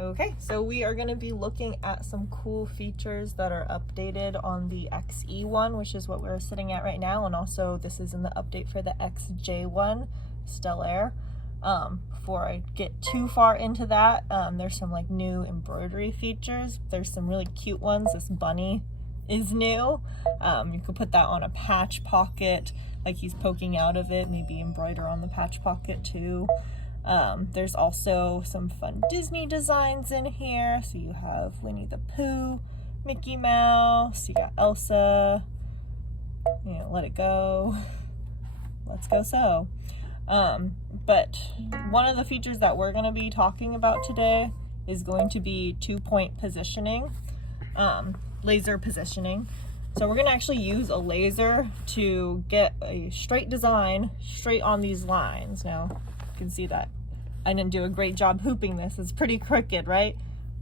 Okay, so we are going to be looking at some cool features that are updated on the XE1, which is what we're sitting at right now, and also this is in the update for the XJ1 Stellar. Before I get too far into that, there's some like new embroidery features. There's some really cute ones. This bunny is new. You could put that on a patch pocket, like he's poking out of it, maybe embroider on the patch pocket too. There's also some fun Disney designs in here. So you have Winnie the Pooh, Mickey Mouse, you got Elsa, you know, Let It Go, Let's Go So. But one of the features that we're going to be talking about today is going to be 2-point positioning, laser positioning. So we're going to actually use a laser to get a straight design straight on these lines. Now you can see that I didn't do a great job hooping this. It's pretty crooked, right?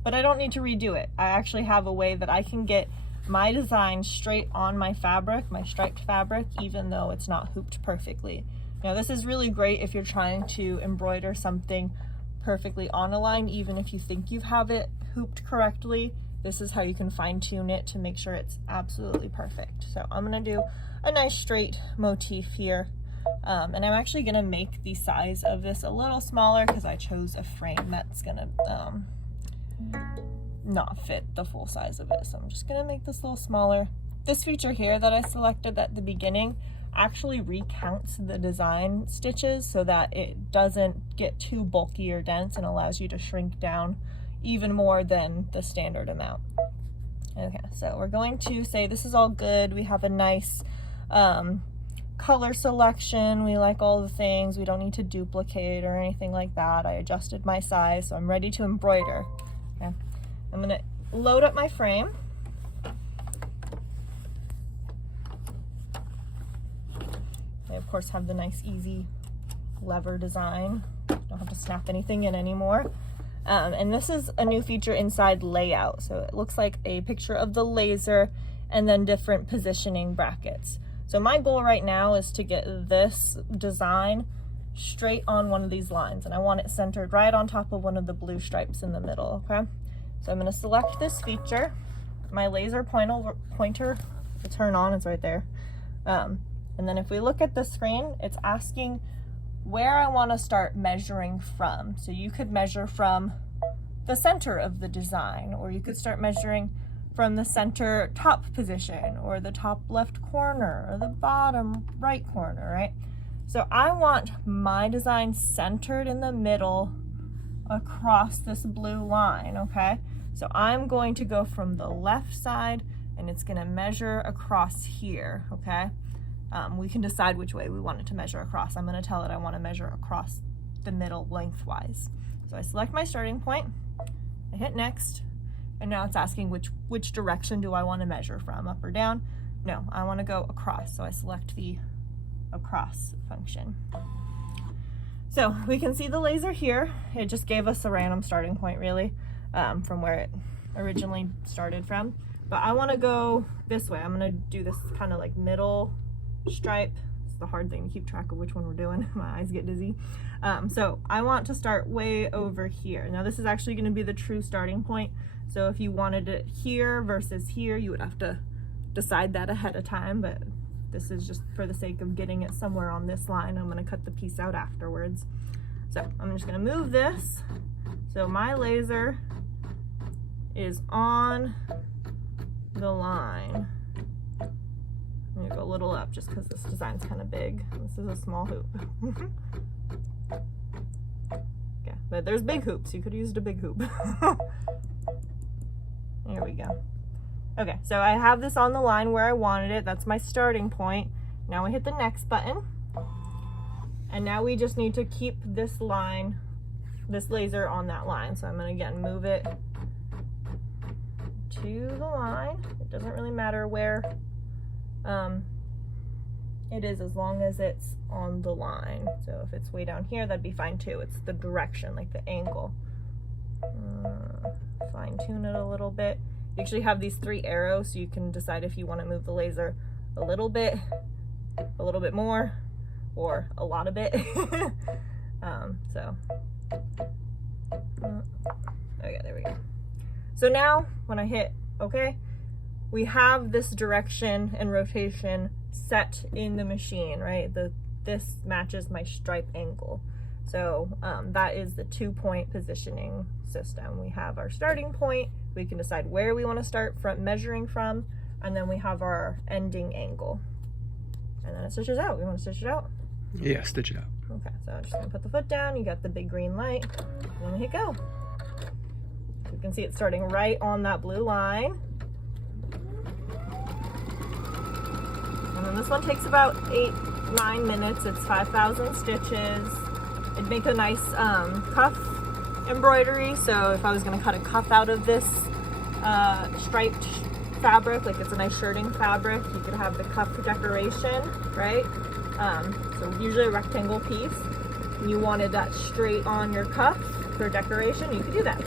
But I don't need to redo it. I actually have a way that I can get my design straight on my fabric, my striped fabric, even though it's not hooped perfectly. Now this is really great if you're trying to embroider something perfectly on a line, even if you think you have it hooped correctly. This is how you can fine tune it to make sure it's absolutely perfect. So I'm gonna do a nice straight motif here. And I'm actually gonna make the size of this a little smaller because I chose a frame that's gonna not fit the full size of it. So I'm just gonna make this a little smaller. This feature here that I selected at the beginning actually recounts the design stitches so that it doesn't get too bulky or dense and allows you to shrink down even more than the standard amount. Okay, so we're going to say this is all good. We have a nice color selection. We like all the things. We don't need to duplicate or anything like that. I adjusted my size, so I'm ready to embroider. Okay. I'm gonna load up my frame. I of course have the nice easy lever design. Don't have to snap anything in anymore. And this is a new feature inside layout. So it looks like a picture of the laser and then different positioning brackets. So my goal right now is to get this design straight on one of these lines, and I want it centered right on top of one of the blue stripes in the middle, okay? So I'm gonna select this feature. My laser pointer to turn on is right there. And then if we look at the screen, it's asking where I wanna start measuring from. So you could measure from the center of the design, or you could start measuring from the center top position, or the top left corner, or the bottom right corner, right? So I want my design centered in the middle across this blue line, okay? So I'm going to go from the left side, and it's gonna measure across here, okay? We can decide which way we want it to measure across. I'm gonna tell it I wanna measure across the middle lengthwise. So I select my starting point, I hit next, and now it's asking which direction do I want to measure from, up or down? No, I want to go across, so I select the across function. So we can see the laser here. It just gave us a random starting point, really, from where it originally started from. But I want to go this way. I'm going to do this kind of like middle stripe. It's the hard thing to keep track of which one we're doing. My eyes get dizzy. So I want to start way over here. Now this is actually going to be the true starting point. So if you wanted it here versus here, you would have to decide that ahead of time, but this is just for the sake of getting it somewhere on this line. I'm going to cut the piece out afterwards. So I'm just going to move this. So my laser is on the line. I'm going to go a little up just because this design's kind of big. This is a small hoop. Yeah, but there's big hoops. You could have used a big hoop. There we go. Okay, so I have this on the line where I wanted it. That's my starting point. Now we hit the next button. And now we just need to keep this line, this laser on that line. So I'm gonna again move it to the line. It doesn't really matter where it is as long as it's on the line. So if it's way down here, that'd be fine too. It's the direction, like the angle. Fine tune it a little bit. You actually have these 3 arrows, so you can decide if you want to move the laser a little bit more, or a lot of it. Okay, there we go. So now when I hit okay, we have this direction and rotation set in the machine, right? This matches my stripe angle. So that is the 2-point positioning system. We have our starting point, we can decide where we want to start from measuring from, and then we have our ending angle. And then it stitches out. We want to stitch it out? Yeah, stitch it out. Okay, so I'm just gonna put the foot down, you got the big green light, and then hit go. So you can see it's starting right on that blue line. And then this one takes about 8-9 minutes. It's 5,000 stitches. It'd make a nice cuff embroidery. So if I was gonna cut a cuff out of this striped fabric, like it's a nice shirting fabric, you could have the cuff decoration, right? So usually a rectangle piece. You wanted that straight on your cuff for decoration, you could do that.